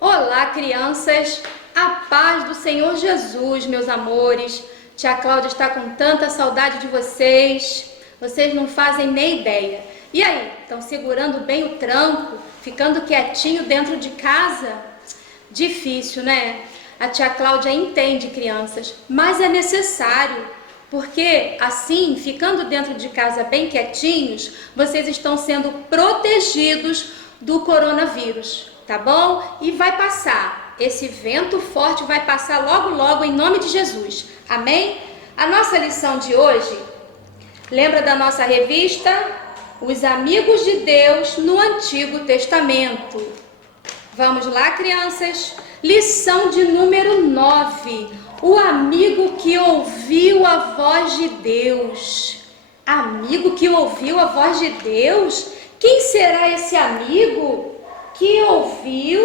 Olá, crianças! A paz do Senhor Jesus, meus amores. Tia Cláudia está com tanta saudade de vocês. Vocês não fazem nem ideia. E aí, estão segurando bem o tranco? Ficando quietinho dentro de casa? Difícil, né? A tia Cláudia entende, crianças, mas é necessário. Porque assim, ficando dentro de casa bem quietinhos, vocês estão sendo protegidos do coronavírus, tá bom? E vai passar, esse vento forte vai passar logo logo em nome de Jesus, amém? A nossa lição de hoje, lembra da nossa revista? Os Amigos de Deus no Antigo Testamento. Vamos lá, crianças? Lição de número 9. O amigo que ouviu a voz de Deus. Amigo que ouviu a voz de Deus? Quem será esse amigo que ouviu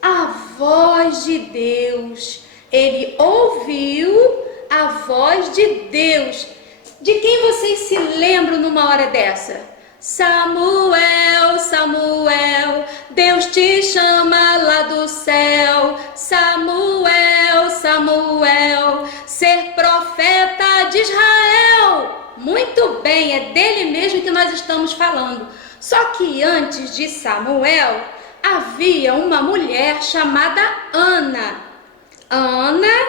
a voz de Deus? Ele ouviu a voz de Deus. De quem vocês se lembram numa hora dessa? Samuel, Samuel, Deus te chama lá do céu. Samuel, Samuel, ser profeta de Israel. Muito bem, é dele mesmo que nós estamos falando. Só que antes de Samuel, havia uma mulher chamada Ana. Ana,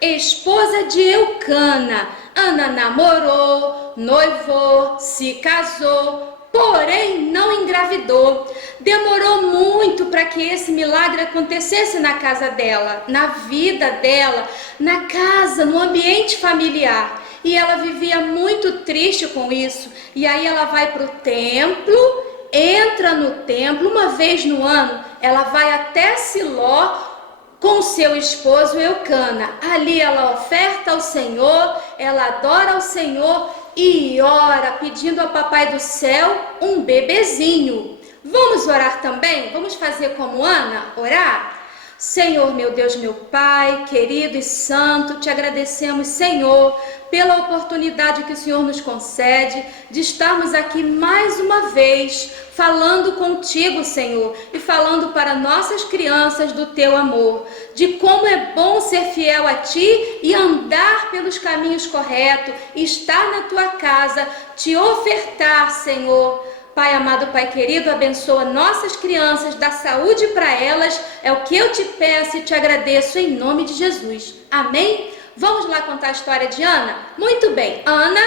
esposa de Eucana. Ana namorou, noivou, se casou, porém não engravidou. Demorou muito para que esse milagre acontecesse na casa dela, na vida dela, na casa, no ambiente familiar. E ela vivia muito triste com isso. E aí ela vai para o templo, entra no templo, uma vez no ano, ela vai até Siló com seu esposo Eucana. Ali ela oferta ao Senhor, ela adora ao Senhor e ora pedindo ao Papai do Céu um bebezinho. Vamos orar também? Vamos fazer como Ana? Orar? Senhor, meu Deus, meu Pai, querido e santo, te agradecemos, Senhor, pela oportunidade que o Senhor nos concede de estarmos aqui mais uma vez falando contigo, Senhor, e falando para nossas crianças do teu amor, de como é bom ser fiel a ti e andar pelos caminhos corretos, estar na tua casa, te ofertar, Senhor. Pai amado, Pai querido, abençoa nossas crianças, dá saúde para elas, é o que eu te peço e te agradeço em nome de Jesus. Amém? Vamos lá contar a história de Ana? Muito bem, Ana,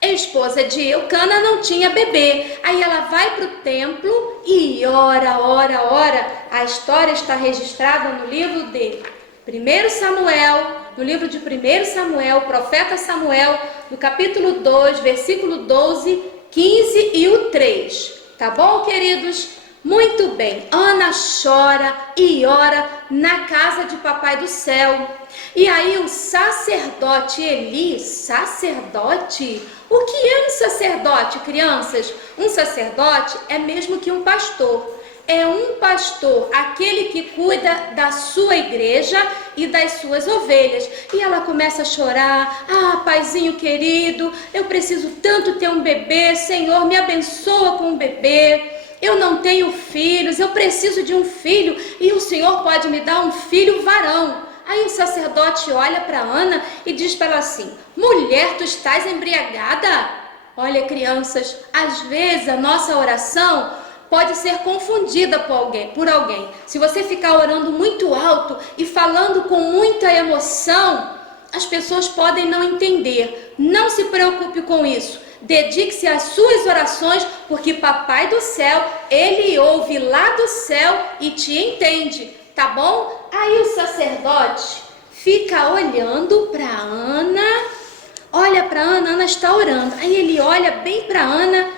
esposa de Eucana, não tinha bebê. Aí ela vai para o templo e ora. A história está registrada no livro de 1 Samuel, no livro de 1 Samuel, profeta Samuel, no capítulo 2, versículo 12, 15 e o 3, tá bom, queridos? Muito bem, Ana chora e ora na casa de Papai do Céu. E aí o sacerdote Eli, sacerdote? O que é um sacerdote, crianças? Um sacerdote é mesmo que um pastor. É um pastor, aquele que cuida da sua igreja e das suas ovelhas. E ela começa a chorar. Ah, paizinho querido, eu preciso tanto ter um bebê. Senhor, me abençoa com um bebê. Eu não tenho filhos, eu preciso de um filho. E o Senhor pode me dar um filho varão. Aí o sacerdote olha para Ana e diz para ela assim: mulher, tu estás embriagada? Olha, crianças, às vezes a nossa oração pode ser confundida por alguém. Se você ficar orando muito alto e falando com muita emoção, as pessoas podem não entender. Não se preocupe com isso. Dedique-se às suas orações, porque Papai do Céu, Ele ouve lá do céu e te entende, tá bom? Aí o sacerdote fica olhando para Ana. Olha para Ana, Ana está orando. Aí ele olha bem para Ana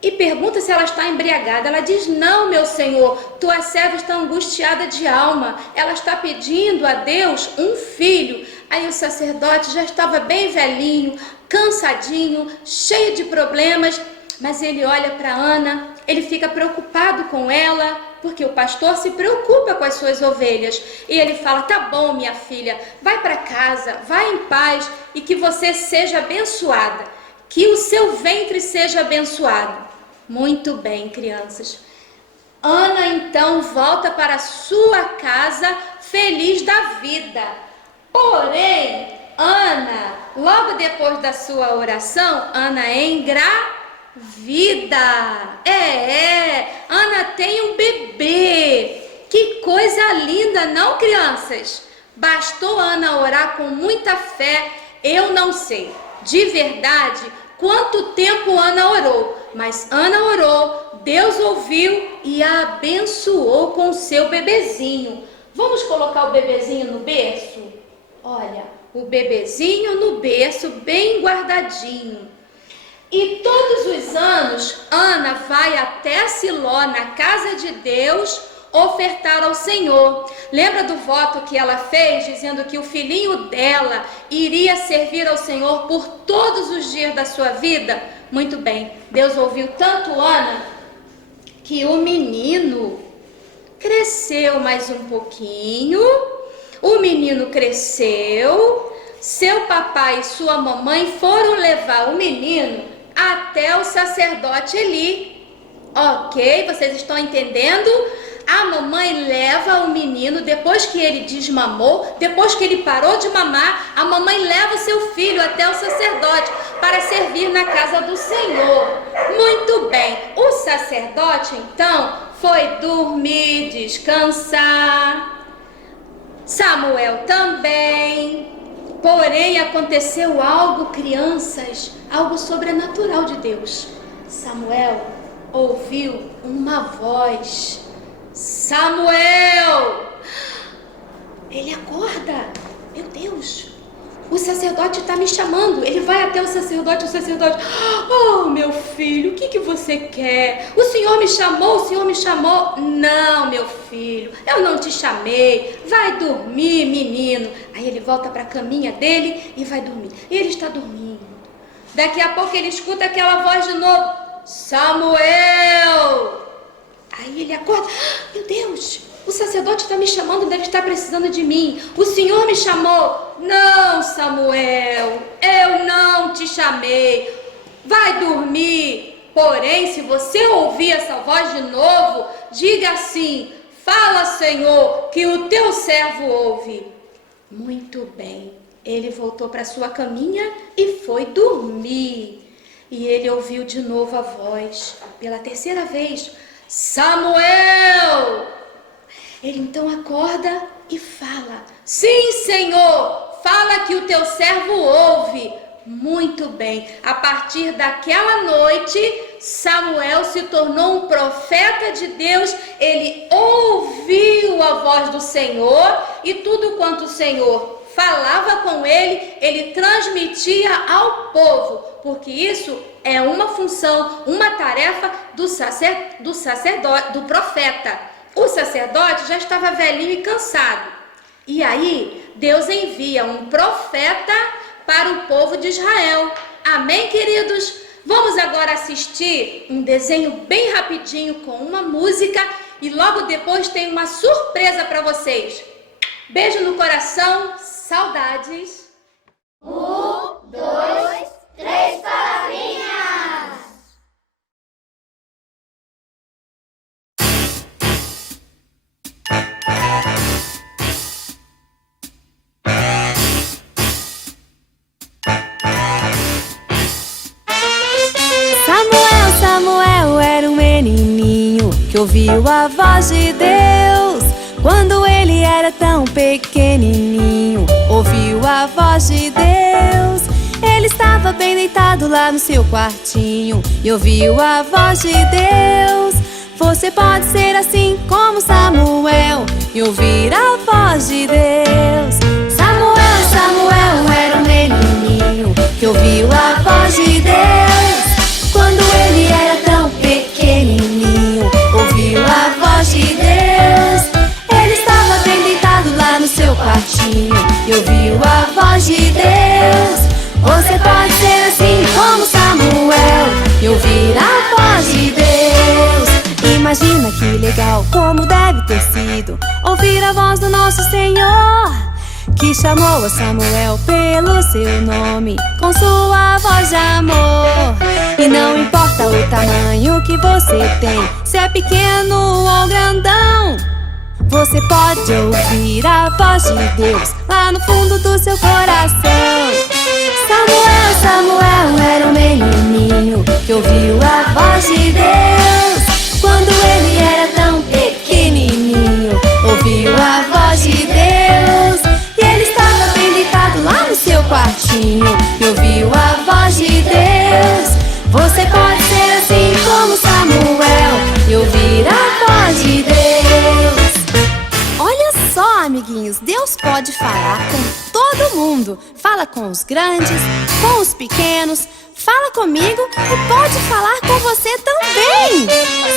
e pergunta se ela está embriagada. Ela diz: não, meu senhor, tua serva está angustiada de alma. Ela está pedindo a Deus um filho. Aí o sacerdote já estava bem velhinho, cansadinho, cheio de problemas. Mas ele olha para Ana, ele fica preocupado com ela, porque o pastor se preocupa com as suas ovelhas. E ele fala: tá bom, minha filha, vai para casa, vai em paz e que você seja abençoada. Que o seu ventre seja abençoado. Muito bem, crianças. Ana então volta para sua casa feliz da vida. Porém, Ana, logo depois da sua oração, Ana engravida. Ana tem um bebê. Que coisa linda, não, crianças? Bastou Ana orar com muita fé. Eu não sei, de verdade, quanto tempo Ana orou, mas Ana orou, Deus ouviu e a abençoou com o seu bebezinho. Vamos colocar o bebezinho no berço? Olha, o bebezinho no berço, bem guardadinho. E todos os anos, Ana vai até Siló, na casa de Deus, ofertar ao Senhor. Lembra do voto que ela fez, dizendo que o filhinho dela iria servir ao Senhor por todos os dias da sua vida? Muito bem, Deus ouviu tanto Ana que o menino cresceu mais um pouquinho. O menino cresceu, seu papai e sua mamãe foram levar o menino até o sacerdote Eli. Ok, vocês estão entendendo? A mamãe leva o menino, depois que ele desmamou, depois que ele parou de mamar, a mamãe leva o seu filho até o sacerdote para servir na casa do Senhor. Muito bem, o sacerdote então foi dormir, descansar. Samuel também. Porém, aconteceu algo, crianças, algo sobrenatural de Deus. Samuel ouviu uma voz. Samuel! Ele acorda. Meu Deus, o sacerdote está me chamando. Ele vai até o sacerdote. Oh, meu filho, o que você quer? O Senhor me chamou, o Senhor me chamou. Não, meu filho, eu não te chamei. Vai dormir, menino. Aí ele volta para a caminha dele e vai dormir. E ele está dormindo. Daqui a pouco ele escuta aquela voz de novo. Samuel! Aí ele acorda. Meu Deus, o sacerdote está me chamando, deve estar precisando de mim. O Senhor me chamou. Não, Samuel, eu não te chamei. Vai dormir. Porém, se você ouvir essa voz de novo, diga assim: fala, Senhor, que o teu servo ouve. Muito bem. Ele voltou para sua caminha e foi dormir. E ele ouviu de novo a voz, pela terceira vez: Samuel! Ele então acorda e fala: sim, Senhor, fala que o teu servo ouve. Muito bem, a partir daquela noite, Samuel se tornou um profeta de Deus. Ele ouviu a voz do Senhor e tudo quanto o Senhor falava com ele, ele transmitia ao povo, porque isso é uma função, uma tarefa do sacerdote, do profeta. O sacerdote já estava velhinho e cansado. E aí, Deus envia um profeta para o povo de Israel. Amém, queridos? Vamos agora assistir um desenho bem rapidinho com uma música e logo depois tem uma surpresa para vocês. Beijo no coração, saudades. 1, 2, 3 palavrinhas. Samuel era um menininho que ouviu a voz de Deus. Quando ele era tão pequenininho, ouviu a voz de Deus. Ele estava bem deitado lá no seu quartinho e ouviu a voz de Deus. Você pode ser assim como Samuel e ouvir a voz de Deus. Samuel era um menininho que ouviu a voz de Deus. Quando ele era tão pequenininho, ouviu a voz de Deus. Ele estava bem deitado lá no seu quartinho e ouviu a voz de Deus. Você pode ser assim como Samuel e ouvir a voz de Deus. Imagina que legal, como deve ter sido ouvir a voz do nosso Senhor, que chamou a Samuel pelo seu nome, com sua voz de amor. E não importa o tamanho que você tem, se é pequeno ou grandão. Você pode ouvir a voz de Deus lá no fundo do seu coração. Samuel, Samuel era um menininho que ouviu a voz de Deus quando ele era tão pequenininho. Ouviu a voz de Deus e ele estava bem deitado lá no seu quartinho e ouviu a voz de Deus. Você pode ser assim como Samuel e ouvir a voz de Deus. Olha só, amiguinhos, Deus pode falar com todo mundo. Fala com os grandes, com os pequenos. Fala comigo e pode falar com você também.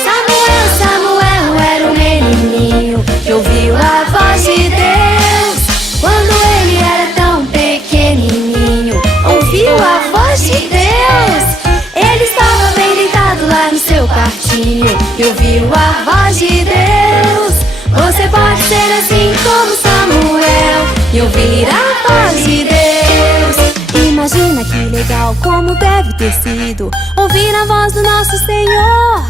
Samuel, Samuel era um menininho que ouviu a voz de Deus quando ele era tão pequenininho. Ouviu a voz de Deus. Ele estava bem deitado lá no seu quartinho e ouviu a voz de Deus. Você pode ser assim como Samuel e ouvir a voz de Deus. Imagina que legal, como deve ter sido ouvir a voz do nosso Senhor,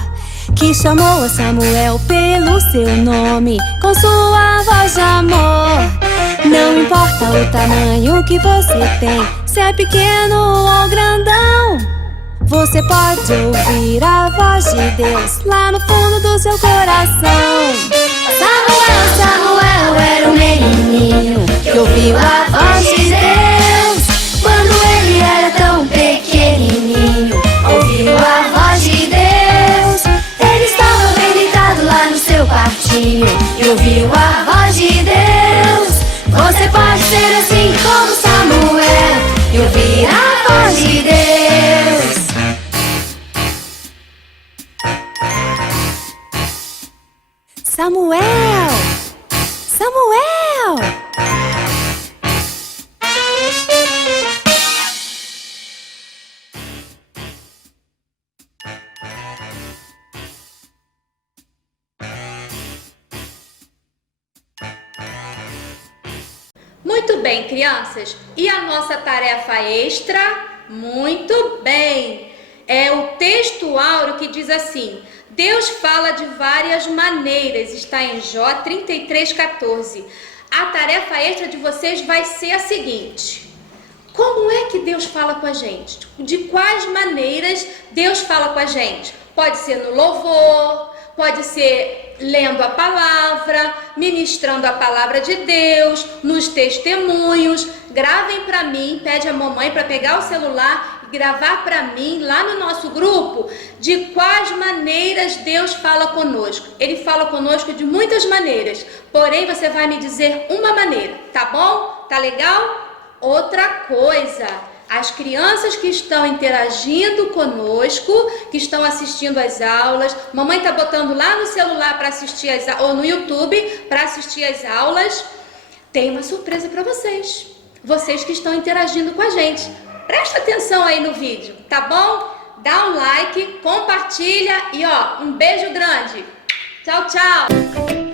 que chamou a Samuel pelo seu nome com sua voz de amor. Não importa o tamanho que você tem, se é pequeno ou grandão, você pode ouvir a voz de Deus lá no fundo do seu coração. Samuel, Samuel era um menininho que ouviu a voz de Deus quando ele era tão pequenininho. Ouviu a voz de Deus. Ele estava bem deitado lá no seu quartinho e ouviu a voz de Deus. Você pode ser assim como Samuel e ouvir a voz de Deus. Samuel! Samuel! Muito bem, crianças. E a nossa tarefa extra? Muito bem. É o texto áureo que diz assim: Deus fala de várias maneiras. Está em Jó 33:14. A tarefa extra de vocês vai ser a seguinte: como é que Deus fala com a gente? De quais maneiras Deus fala com a gente? Pode ser no louvor, pode ser lendo a palavra, ministrando a palavra de Deus, nos testemunhos. Gravem para mim, pede a mamãe para pegar o celular e gravar para mim lá no nosso grupo de quais maneiras Deus fala conosco. Ele fala conosco de muitas maneiras, porém você vai me dizer uma maneira, tá bom? Tá legal? Outra coisa, as crianças que estão interagindo conosco, que estão assistindo às aulas, mamãe está botando lá no celular para assistir ou no YouTube para assistir às aulas, tem uma surpresa para vocês. Vocês que estão interagindo com a gente. Presta atenção aí no vídeo, tá bom? Dá um like, compartilha e ó, um beijo grande. Tchau, tchau!